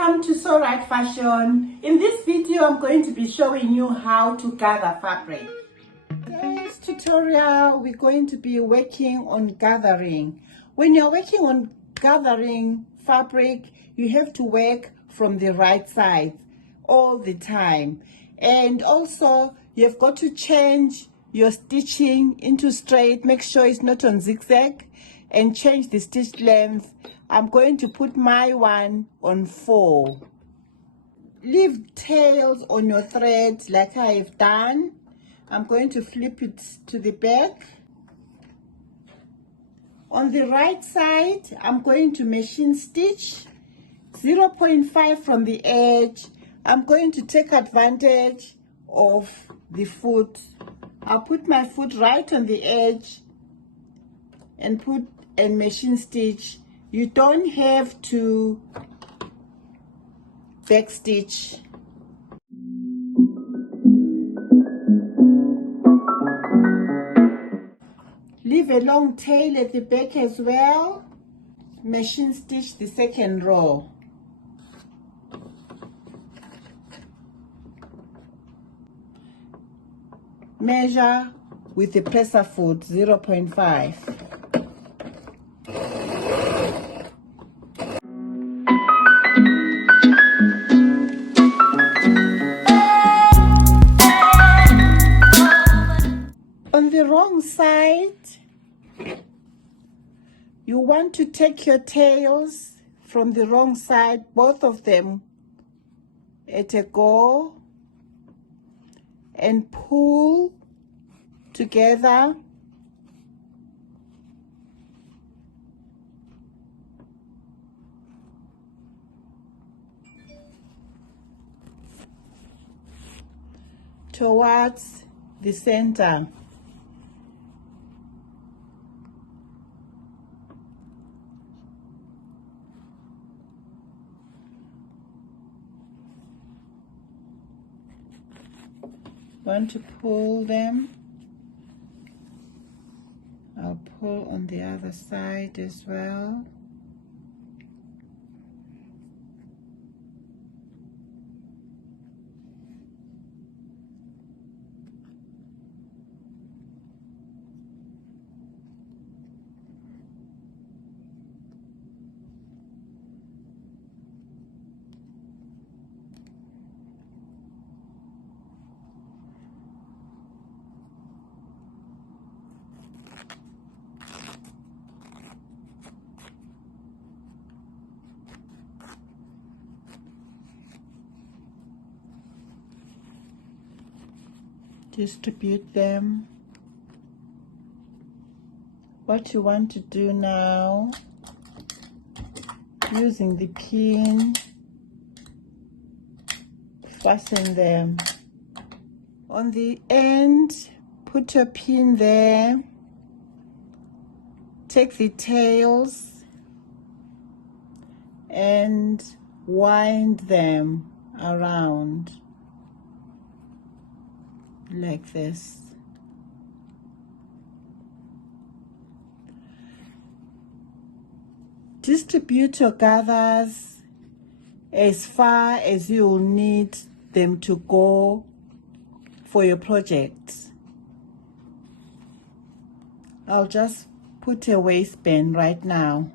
Welcome to So Right Fashion. In this video, I'm going to be showing you how to gather fabric. Today's tutorial, we're going to be working on gathering. When you're working on gathering fabric, you have to work from the right side all the time. And also, you've got to change your stitching into straight. Make sure it's not on zigzag, and change the stitch length. I'm going to put my one on 4. Leave tails on your thread like I have done. I'm going to flip it to the back. On the right side, I'm going to machine stitch 0.5 from the edge. I'm going to take advantage of the foot. I'll put my foot right on the edge and put a machine stitch. You don't have to back stitch. Leave a long tail at the back as well. Machine stitch the second row. Measure with the presser foot 0.5. On the wrong side, you want to take your tails from the wrong side, both of them at a go, and pull together. Towards the center. Want to pull them. I'll pull on the other side as well. Distribute them. What you want to do now, using the pin, fasten them. On the end, put your pin there. Take the tails and wind them around like this. Distribute your gathers as far as you will need them to go for your project. I'll just put a waistband right now.